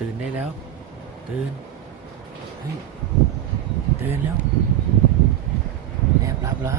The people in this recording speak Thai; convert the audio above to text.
ตื่นได้แล้ว ตื่น เฮ้ย ตื่นแล้วแอบหลับเหรอ